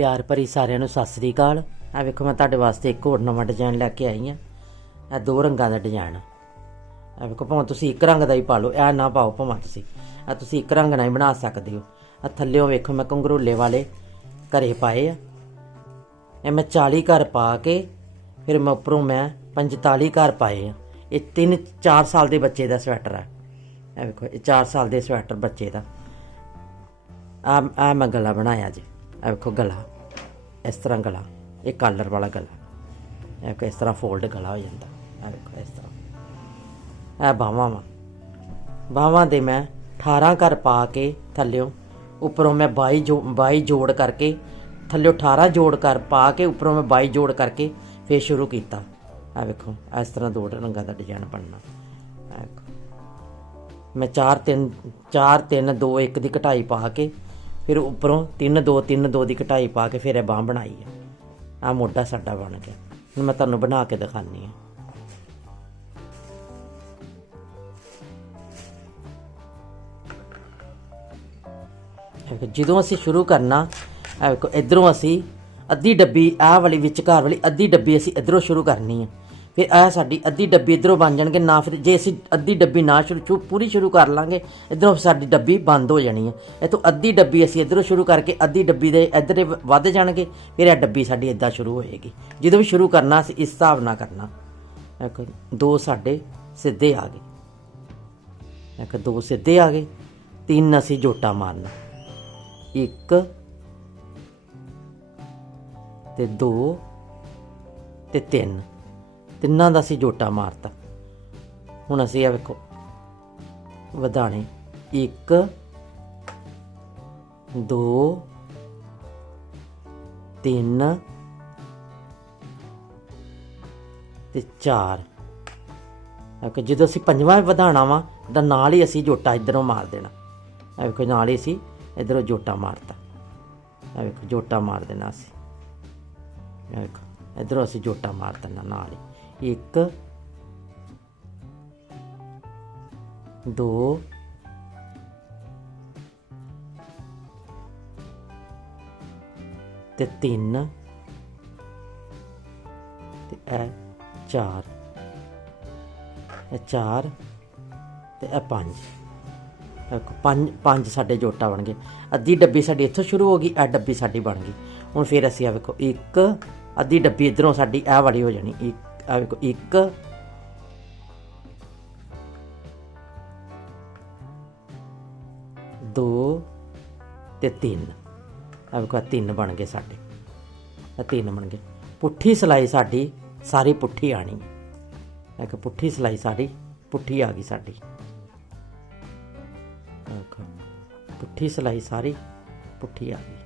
प्यार भरी सारिਆਂ ਨੂੰ ਸਤਿ ਸ੍ਰੀ ਅਕਾਲ। ਆ ਵੇਖੋ मैं ਤੁਹਾਡੇ ਵਾਸਤੇ ਇੱਕ ਹੋਰ ਨਵਾਂ ਡਿਜ਼ਾਈਨ ਲੈ ਕੇ ਆਈ ਹਾਂ। ਇਹ ਦੋ ਰੰਗਾਂ ਦਾ ਡਿਜ਼ਾਈਨ ਆ ਵੇਖੋ, ਭਾਵੇਂ ਤੁਸੀਂ ਇੱਕ ਰੰਗ ਦਾ ਹੀ ਪਾ ਲਓ, ਇਹ ਨਾ ਪਾਓ, ਭਾਵੇਂ ਤੁਸੀਂ ਇੱਕ ਰੰਗ ਨਾਲ ਹੀ ਬਣਾ ਸਕਦੇ ਹੋ। ਆ ਥੱਲਿਓਂ ਵੇਖੋ मैं ਘੰਗਰੂਲੇ ਵਾਲੇ ਘਰੇ ਪਾਏ ਆ। ਇਹ मैं 40 ਘਰ ਪਾ ਕੇ ਫਿਰ मैं ਉੱਪਰੋਂ मैं 45 ਘਰ ਪਾਏ ਆ। ਇਹ 3-4 ਸਾਲ ਦੇ ਬੱਚੇ ਦਾ ਸਵੈਟਰ ਹੈ। ਇਹ ਵੇਖੋ, ਇਹ 4 ਸਾਲ ਦੇ ਸਵੈਟਰ ਬੱਚੇ ਦਾ। ਆ मैं गला बनाया जी। ਵੇਖੋ गला इस तरह, गला ये कलर वाला गला, इस तरह फोल्ड गला हो जाता। देखो इस तरह। ਇਹ ਬਾਹਾਂ ਦੇ मैं 18 ਘਰ पा के थल्लों उपरों मैं 22 जोड़ करके, थल्लों 18 जोड़ कर पा के उपरों मैं 22 जोड़ करके फिर शुरू किया। देखो इस तरह दो रंगों का डिजाइन बनना। मैं 4-3-2-1 की कटाई पा के फिर उपरों 3-2-3-2 की कटाई पा के फिर बांह बनाई है। आ मोटा साडा बन गया। हुण मैं तुहानूं बना के दिखानी है। ਜਦੋਂ ਅਸੀਂ ਸ਼ੁਰੂ ਕਰਨਾ, ਵੇਖੋ ਇਧਰੋਂ ਅਸੀਂ ਅੱਧੀ ਡੱਬੀ ਆਹ ਵਾਲੀ ਵਿਚਕਾਰ ਵਾਲੀ ਅੱਧੀ ਡੱਬੀ ਅਸੀਂ ਇਧਰੋਂ ਸ਼ੁਰੂ ਕਰਨੀ ਹੈ। ਫਿਰ ਆਹ ਸਾਡੀ ਅੱਧੀ ਡੱਬੀ ਇਧਰੋਂ ਬਣ ਜਾਣਗੇ ਨਾ। ਫਿਰ ਜੇ ਅਸੀਂ ਅੱਧੀ ਡੱਬੀ ਨਾ ਪੂਰੀ ਸ਼ੁਰੂ ਕਰ ਲਾਂਗੇ, ਇਧਰੋਂ ਸਾਡੀ ਡੱਬੀ ਬੰਦ ਹੋ ਜਾਣੀ ਹੈ। ਇਹ ਤੋਂ ਅੱਧੀ ਡੱਬੀ ਅਸੀਂ ਇਧਰੋਂ ਸ਼ੁਰੂ ਕਰਕੇ ਅੱਧੀ ਡੱਬੀ ਦੇ ਇੱਧਰ ਵੱਧ ਜਾਣਗੇ, ਫਿਰ ਇਹ ਡੱਬੀ ਸਾਡੀ ਇੱਦਾਂ ਸ਼ੁਰੂ ਹੋਏਗੀ। ਜਦੋਂ ਵੀ ਸ਼ੁਰੂ ਕਰਨਾ ਅਸੀਂ ਇਸ ਹਿਸਾਬ ਨਾਲ ਕਰਨਾ। ਇੱਕ ਦੋ ਸਾਡੇ ਸਿੱਧੇ ਆ ਗਏ, ਇੱਕ ਦੋ ਸਿੱਧੇ ਆ ਗਏ, 3 ਅਸੀਂ ਜੋਟਾ ਮਾਰਨਾ, 1 ਤੇ 2 ਤੇ 3, ਤਿੰਨਾਂ ਦਾ ਅਸੀਂ ਜੋਟਾ ਮਾਰਤਾ। ਹੁਣ ਅਸੀਂ ਆ ਵੇਖੋ ਵਧਾਣੇ 1 2 3 ਤੇ 4। ਜਦੋਂ ਅਸੀਂ ਪੰਜਵਾਂ ਵਧਾਣਾ ਵਾ ਤਾਂ ਨਾਲ ਹੀ ਅਸੀਂ ਜੋਟਾ ਇੱਧਰੋਂ ਮਾਰ ਦੇਣਾ। ਇਹ ਵੇਖੋ ਨਾਲ ਹੀ ਅਸੀਂ ਇੱਧਰੋਂ ਜੋਟਾ ਮਾਰਤਾ। ਇਹ ਵੇਖੋ ਜੋਟਾ ਮਾਰ ਦੇਣਾ ਅਸੀਂ। ਇਹ ਵੇਖੋ ਇੱਧਰੋਂ ਅਸੀਂ ਜੋਟਾ ਮਾਰ ਦੇਣਾ ਨਾਲ ਹੀ। 1 2 ਤੇ 3 ਤੇ ਇਹ 4, ਇਹ 4 ਤੇ ਇਹ 5। ਪੰਜ ਸਾਡੇ ਜੋਟਾ ਬਣ ਗਏ। ਅੱਧੀ ਡੱਬੀ ਸਾਡੀ ਇੱਥੋਂ ਸ਼ੁਰੂ ਹੋ ਗਈ, ਇਹ ਡੱਬੀ ਸਾਡੀ ਬਣ ਗਈ। ਹੁਣ ਫਿਰ ਅਸੀਂ ਆ ਵੇਖੋ 1 ਅੱਧੀ ਡੱਬੀ ਇੱਧਰੋਂ ਸਾਡੀ ਇਹ ਵਾਲੀ ਹੋ ਜਾਣੀ। ਆ ਵੇਖੋ 1 2 ਤੇ 3। ਆ ਵੇਖੋ 3 ਬਣ ਗਏ ਸਾਡੇ, ਇਹ 3 ਬਣ ਗਏ। ਪੁੱਠੀ ਸਿਲਾਈ ਸਾਡੀ ਸਾਰੀ ਪੁੱਠੀ ਆਣੀ। ਇੱਕ ਪੁੱਠੀ ਸਿਲਾਈ ਸਾਡੀ ਪੁੱਠੀ ਆ ਗਈ ਸਾਡੀ। ਪੁੱਠੀ ਸਿਲਾਈ ਸਾਰੀ ਪੁੱਠੀ ਆ ਗਈ।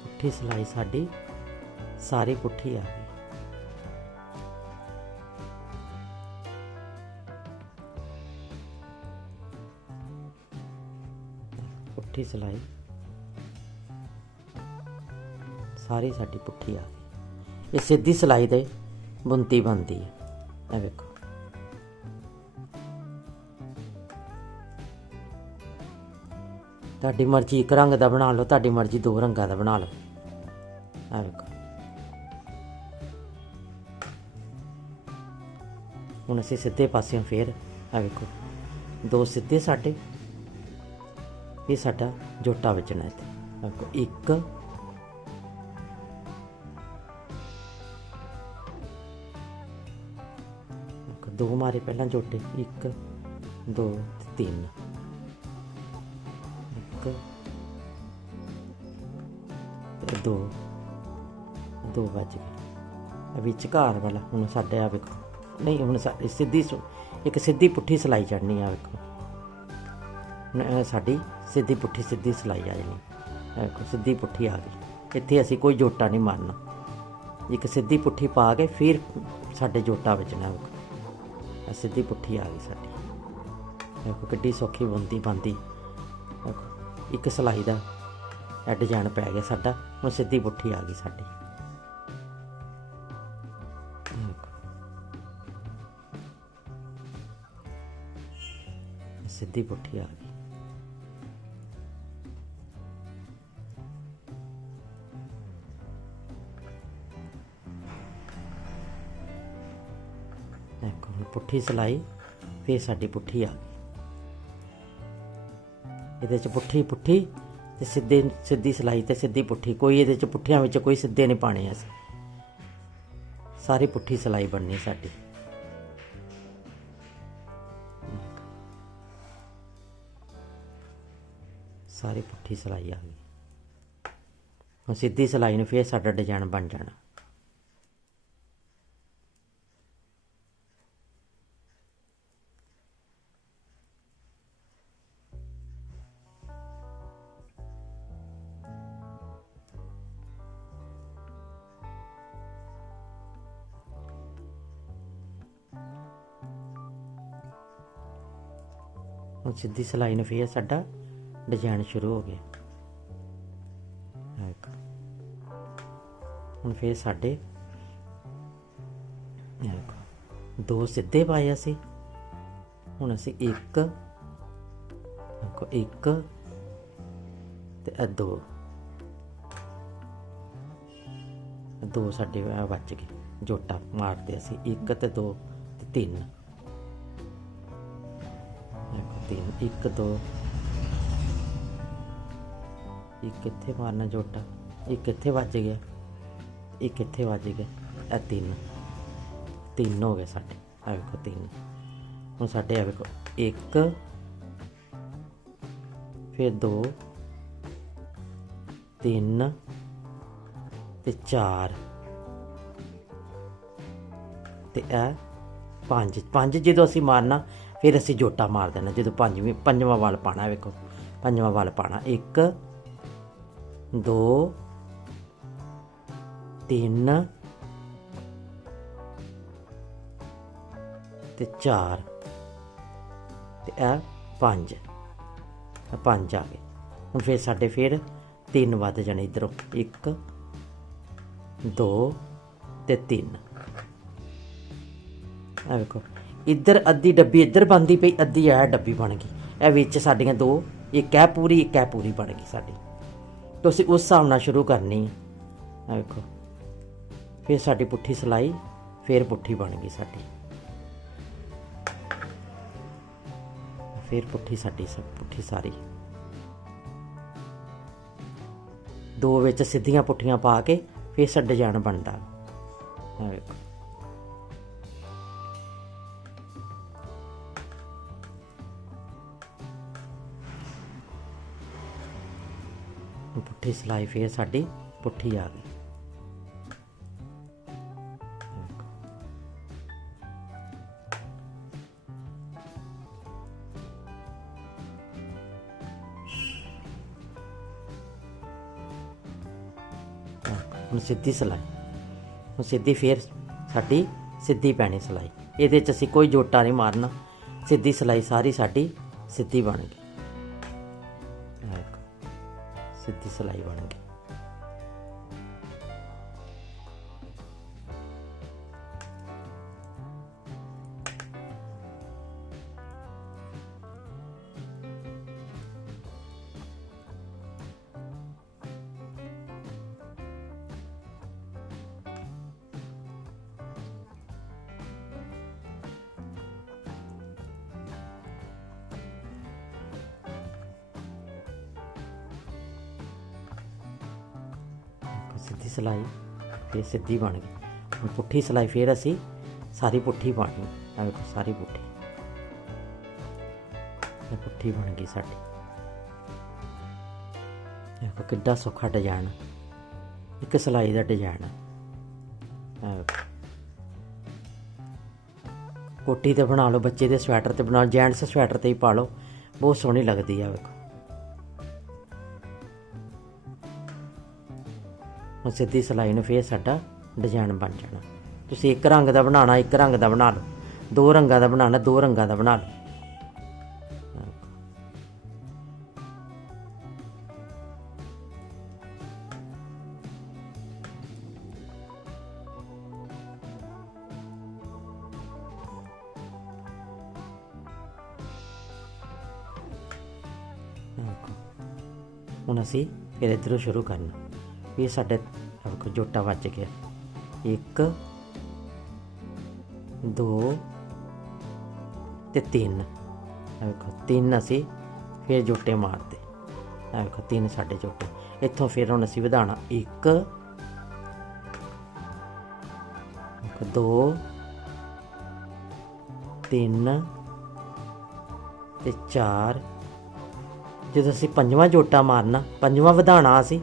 ਪੁੱਠੀ ਸਿਲਾਈ ਸਾਡੀ ਸਾਰੀ ਪੁੱਠੀ ਆ ਗਈ। ਪੁੱਠੀ ਸਿਲਾਈ ਸਾਰੀ ਸਾਡੀ ਪੁੱਠੀ ਆ ਗਈ। ਇਹ ਸਿੱਧੀ ਸਿਲਾਈ ਦੇ ਬੁਣਤੀ ਬਣਦੀ ਹੈ। ਇਹ ਵੇਖੋ ਤੁਹਾਡੀ ਮਰਜ਼ੀ ਇੱਕ ਰੰਗ ਦਾ ਬਣਾ ਲਓ, ਤੁਹਾਡੀ ਮਰਜ਼ੀ ਦੋ ਰੰਗਾਂ ਦਾ ਬਣਾ ਲਓ। ਇਹ ਵੇਖੋ ਹੁਣ ਅਸੀਂ ਸਿੱਧੇ ਪਾਸਿਓਂ ਫੇਰ ਇਹ ਵੇਖੋ ਦੋ ਸਿੱਧੇ ਸਾਡੇ, ਇਹ ਸਾਡਾ ਜੋਟਾ ਵੱਜਣਾ ਇੱਥੇ। ਵੇਖੋ 1 2 ਮਾਰੇ ਪਹਿਲਾਂ ਜੋਟੇ, 1 2 3, 1 2 2 ਵੱਜ ਗਏ। ਵਿਚਕਾਰ ਵਾਲਾ ਹੁਣ ਸਾਡੇ ਆ ਵੇਖੋ ਨਹੀਂ, ਹੁਣ ਸਾਡੀ ਸਿੱਧੀ ਇੱਕ ਸਿੱਧੀ ਪੁੱਠੀ ਸਿਲਾਈ ਚੜ੍ਹਨੀ ਆ। ਵੇਖੋ ਹੁਣ ਸਾਡੀ ਸਿੱਧੀ ਪੁੱਠੀ ਸਿੱਧੀ ਸਿਲਾਈ ਆ ਜਾਣੀ। ਵੇਖੋ ਸਿੱਧੀ ਪੁੱਠੀ ਆ ਗਈ। ਇੱਥੇ ਅਸੀਂ ਕੋਈ ਜੋਟਾ ਨਹੀਂ ਮਾਰਨਾ, ਇੱਕ ਸਿੱਧੀ ਪੁੱਠੀ ਪਾ ਕੇ ਫਿਰ ਸਾਡੇ ਜੋਟਾ ਵੱਜਣਾ। ਵੇਖੋ ਸਿੱਧੀ ਪੁੱਠੀ ਆ ਗਈ ਸਾਡੀ। ਵੇਖੋ ਕਿੱਡੀ ਸੌਖੀ ਬੁਣਤੀ ਬਣਦੀ। ਵੇਖੋ ਇੱਕ ਸਿਲਾਈ ਦਾ ਇਹ डिजाइन पै गया साडा। हुण सीधी पुट्ठी आ गई साडी। सीधी पुट्ठी आ गई। देखो हुण पुट्ठी सिलाई फिर साडी पुट्ठी आ गई। इहदे च पुट्ठी पुट्ठी ते सीधे सीधी सिलाई ते सीधी पुट्ठी, कोई इहदे च पुट्ठियां विच कोई सीधे नहीं पाने असीं, सारी पुट्ठी सिलाई बननी साडी। सारी पुट्ठी सिलाई आ गई। हुण सीधी सिलाई नूं फिर साडा डिजाइन बन जाना। हुण सीधी सिलाई नूं फिर साडा डिजाइन शुरू हो गया। हुण फिर साडे दो सीधे पाए असीं। हुण असीं एक ते दो दो साडे बच गए, जोटा मारते असीं एक ते दो ते तीन, तीन एक दो, एक इत्थे मारना जोटा, एक इत्थे वज गया, एक इत्थे वज गया, ए तीन तीन हो गए साडे। आ वेखो तीन। हुण साडे आ वेखो एक फिर दो तीन ते चार ते ए पंज। पंज जदों असीं मारना फिर असीं जोटा मार देना जदों पंजवां वल पाना। वेखो पंजवां वल पाना, एक दो तीन ते चार ते ए पंज, पंज आ गए। हुण फिर साडे फिर तीन वध जाने इधरों, एक दो ते तीन। आ वेखो इधर अद्धी डब्बी इधर बनती पई, अद्धी ए डब्बी बन गई। ए विच साडियां दो, एक है पूरी बन गई साडी। तो असीं उस हिसाब नाल शुरू करनी है। आ वेखो फिर साडी पुट्ठी सिलाई फिर पुट्ठी बन गई साडी, फिर पुट्ठी साडी सब पुट्ठी सारी। दो विच सीधियां पुट्ठियां पा के फिर सा डिजाइन बनता। आ वेखो पुट्ठी सिलाई फिर साडी पुट्ठी आ गई। हुण सीधी सिलाई, हुण सीधी फिर साडी सीधी पैनी सिलाई। इहदे च असीं कोई जोटा नहीं मारना, सीधी सिलाई सारी साडी सीधी बन गई। सीधी सिलाई बन गई। सीधी सिलाई फिर सीधी बन गई। हुण पुट्ठी सिलाई फिर असी सारी पुट्ठी पानी। देखो सारी पुट्ठी पुट्ठी बन गई साडी। देखो किड्डा सौखा डिजाइन, एक सिलाई का डिजाइन है। कोटी ते बना लो, बच्चे दे स्वैटर ते बना लो, जेंट्स स्वैटर ते ही पा लो, बहुत सोहनी लगती है। देखो सीधी सिलाई में फिर साडा डिजाइन बन जाना। तुसीं एक रंग का बनाना, एक रंग का बना लो, दो रंगों का बनाना, दो रंगों का बना लो। ਹੁਣ ਅਸੀਂ ਫਿਰ ਇੱਧਰੋਂ ਸ਼ੁਰੂ ਕਰਨਾ। ਇਹ ਸਾਡੇ ਵੇਖੋ ਜੋਟਾ ਵੱਜ ਗਿਆ, 1 2 ਤੇ 3। ਵੇਖੋ 3 ਅਸੀਂ ਫਿਰ ਜੋਟੇ ਮਾਰਦੇ। ਵੇਖੋ 3 ਸਾਡੇ ਜੋਟੇ। ਇੱਥੋਂ ਫਿਰ ਹੁਣ ਅਸੀਂ ਵਧਾਉਣਾ 1 2 3 ਤੇ 4। ਜਦੋਂ ਅਸੀਂ ਪੰਜਵਾਂ ਜੋਟਾ ਮਾਰਨਾ, ਪੰਜਵਾਂ ਵਧਾਉਣਾ ਅਸੀਂ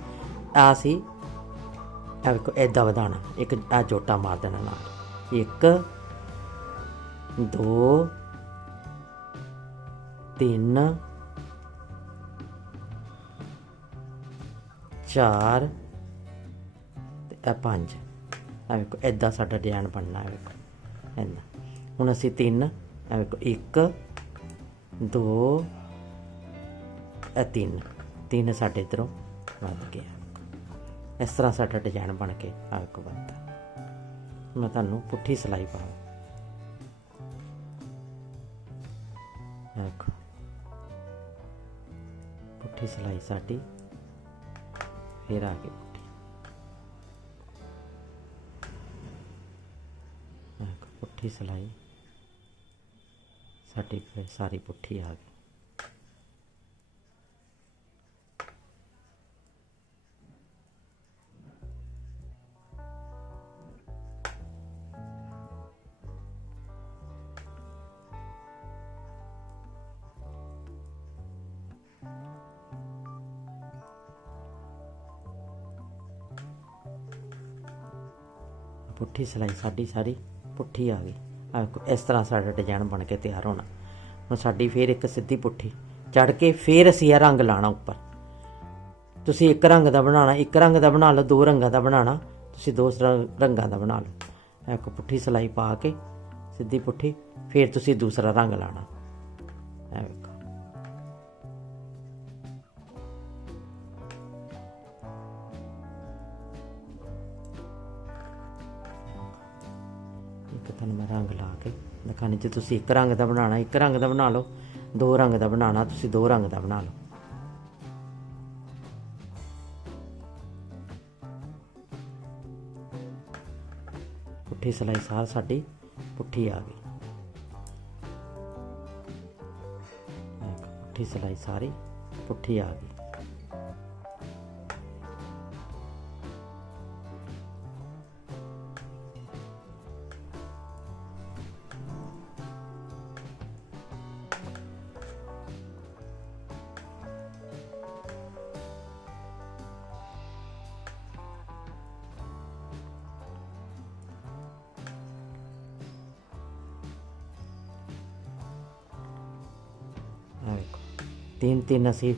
ਵੇਖੋ ਇੱਦਾਂ ਵਧਾਉਣਾ, ਇੱਕ ਆ ਜੋਟਾ ਮਾਰ ਦੇਣਾ ਨਾਲ, 1 2 3 4 ਤੇ 5। ਵੇਖੋ ਇੱਦਾਂ ਸਾਡਾ ਡਿਜ਼ਾਈਨ ਬਣਨਾ ਹੈ। ਵੇਖੋ ਇੱਦਾਂ। ਹੁਣ ਅਸੀਂ 3 ਵੇਖੋ 1 2 3 ਸਾਡੇ ਇੱਧਰੋਂ ਵੱਧ ਗਿਆ। ਇਸ ਤਰ੍ਹਾਂ ਸਾਡਾ ਡਿਜ਼ਾਈਨ ਬਣ ਕੇ ਵੇਖੋ ਬਣਦਾ। ਮੈਂ ਤੁਹਾਨੂੰ ਪੁੱਠੀ ਸਿਲਾਈ ਪਾਵਾਂ। ਵੇਖੋ ਪੁੱਠੀ ਸਿਲਾਈ ਸਾਡੀ ਫਿਰ ਆ ਗਈ। ਪੁੱਠੀ ਸਿਲਾਈ ਸਾਡੀ ਫਿਰ ਸਾਰੀ ਪੁੱਠੀ ਆ ਗਈ। ਪੁੱਠੀ ਸਿਲਾਈ ਸਾਡੀ ਸਾਰੀ ਪੁੱਠੀ ਆ ਗਈ। ਇਸ ਤਰ੍ਹਾਂ ਸਾਡਾ ਡਿਜ਼ਾਈਨ ਬਣ ਕੇ ਤਿਆਰ ਹੋਣਾ। ਹੁਣ ਸਾਡੀ ਫਿਰ ਇੱਕ ਸਿੱਧੀ ਪੁੱਠੀ ਚੜ੍ਹ ਕੇ ਫਿਰ ਅਸੀਂ ਇਹ ਰੰਗ ਲਾਉਣਾ ਉੱਪਰ। ਤੁਸੀਂ ਇੱਕ ਰੰਗ ਦਾ ਬਣਾਉਣਾ, ਇੱਕ ਰੰਗ ਦਾ ਬਣਾ ਲਓ, 2 ਰੰਗਾਂ ਦਾ ਬਣਾਉਣਾ ਤੁਸੀਂ 2 ਰੰਗਾਂ ਦਾ ਬਣਾ ਲਓ। ਇੱਕ ਪੁੱਠੀ ਸਿਲਾਈ ਪਾ ਕੇ ਸਿੱਧੀ ਪੁੱਠੀ, ਫਿਰ ਤੁਸੀਂ ਦੂਸਰਾ ਰੰਗ ਲਾਉਣਾ। ਵੇਖੋ ਤੁਹਾਨੂੰ ਮੈਂ ਰੰਗ ਲਾ ਕੇ ਦਿਖਾਣੀ। ਜੇ ਤੁਸੀਂ ਇੱਕ ਰੰਗ ਦਾ ਬਣਾਉਣਾ, ਇੱਕ ਰੰਗ ਦਾ ਬਣਾ ਲਓ, 2 ਰੰਗ ਦਾ ਬਣਾਉਣਾ ਤੁਸੀਂ 2 ਰੰਗ ਦਾ ਬਣਾ ਲਓ। ਪੁੱਠੀ ਸਿਲਾਈ ਸਾਡੀ ਪੁੱਠੀ ਆ ਗਈ। ਪੁੱਠੀ ਸਿਲਾਈ ਸਾਰੀ ਪੁੱਠੀ ਆ ਗਈ। ਵੇਖੋ 3 ਅਸੀਂ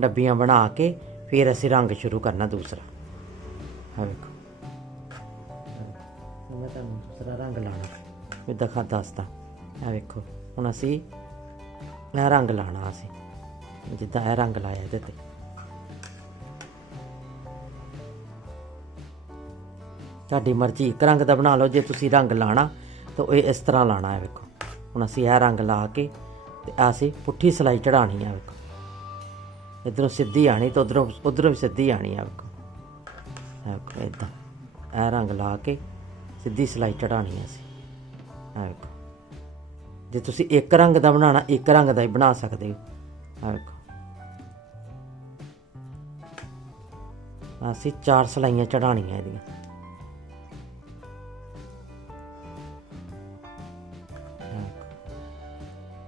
ਡੱਬੀਆਂ ਬਣਾ ਕੇ ਫਿਰ ਅਸੀਂ ਰੰਗ ਸ਼ੁਰੂ ਕਰਨਾ ਦੂਸਰਾ। ਵੇਖੋ ਮੈਂ ਤੁਹਾਨੂੰ ਦੂਸਰਾ ਰੰਗ ਲਾਉਣਾ ਵੀ ਦੱਸਦਾ। ਵੇਖੋ ਹੁਣ ਅਸੀਂ ਇਹ ਰੰਗ ਲਾਉਣਾ, ਅਸੀਂ ਜਿੱਦਾਂ ਇਹ ਰੰਗ ਲਾਇਆ ਇਹਦੇ 'ਤੇ। ਤੁਹਾਡੀ ਮਰਜ਼ੀ ਇੱਕ ਰੰਗ ਦਾ ਬਣਾ ਲਓ। ਜੇ ਤੁਸੀਂ ਰੰਗ ਲਾਉਣਾ ਤਾਂ ਇਹ ਇਸ ਤਰ੍ਹਾਂ ਲਾਉਣਾ ਹੈ। ਵੇਖੋ ਹੁਣ ਅਸੀਂ ਇਹ ਰੰਗ ਲਾ ਕੇ ਤੇ ਅਸੀਂ ਪੁੱਠੀ ਸਿਲਾਈ ਚੜਾਉਣੀ ਆ। ਵੇਖੋ ਇੱਧਰੋਂ ਸਿੱਧੀ ਆਣੀ ਤੇ ਉੱਧਰੋਂ ਵੀ ਸਿੱਧੀ ਆਣੀ ਆ। ਵੇਖੋ ਇੱਦਾਂ ਇਹ ਰੰਗ ਲਾ ਕੇ ਸਿੱਧੀ ਸਿਲਾਈ ਚੜਾਉਣੀ ਆ ਅਸੀਂ। ਵੇਖੋ ਜੇ ਤੁਸੀਂ ਇੱਕ ਰੰਗ ਦਾ ਬਣਾਉਣਾ, ਇੱਕ ਰੰਗ ਦਾ ਹੀ ਬਣਾ ਸਕਦੇ ਹੋ। ਵੇਖੋ ਅਸੀਂ 4 ਸਿਲਾਈਆਂ ਚੜਾਉਣੀਆਂ ਇਹਦੀਆਂ।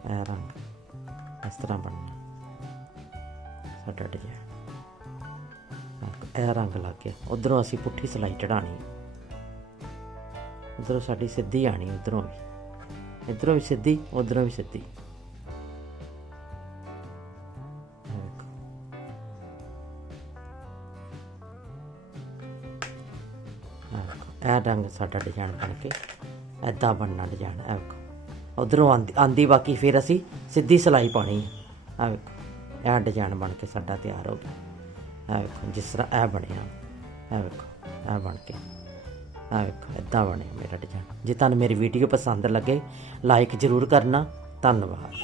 ਇਹ ਰੰਗ ਇਸ ਤਰ੍ਹਾਂ ਬਣਨਾ ਸਾਡਾ ਡਿਜ਼ਾਈਨ। ਇਹ ਰੰਗ ਲੱਗ ਗਿਆ। ਉੱਧਰੋਂ ਅਸੀਂ ਪੁੱਠੀ ਸਿਲਾਈ ਚੜਾਉਣੀ, ਉੱਧਰੋਂ ਸਾਡੀ ਸਿੱਧੀ ਆਣੀ, ਉੱਧਰੋਂ ਵੀ, ਇੱਧਰੋਂ ਵੀ ਸਿੱਧੀ, ਉੱਧਰੋਂ ਵੀ ਸਿੱਧੀ। ਇਹ ਰੰਗ ਸਾਡਾ ਡਿਜ਼ਾਈਨ ਬਣ ਕੇ ਇੱਦਾਂ ਬਣਨਾ ਡਿਜ਼ਾਈਨ। ਇਹ ਵੇਖੋ ਉੱਧਰੋਂ ਆਂਦੀ ਬਾਕੀ ਫਿਰ ਅਸੀਂ ਸਿੱਧੀ ਸਿਲਾਈ ਪਾਉਣੀ ਹੈ। ਵੇਖੋ ਇਹ ਡਿਜ਼ਾਈਨ ਬਣ ਕੇ ਸਾਡਾ ਤਿਆਰ ਹੋ ਗਿਆ। ਵੇਖੋ ਜਿਸ ਤਰ੍ਹਾਂ ਇਹ ਬਣਿਆ। ਵੇਖੋ ਇਹ ਬਣ ਕੇ ਵੇਖੋ ਇੱਦਾਂ ਬਣਿਆ ਮੇਰਾ ਡਿਜ਼ਾਈਨ। ਜੇ ਤੁਹਾਨੂੰ ਮੇਰੀ ਵੀਡੀਓ ਪਸੰਦ ਲੱਗੇ ਲਾਈਕ ਜ਼ਰੂਰ ਕਰਨਾ। ਧੰਨਵਾਦ।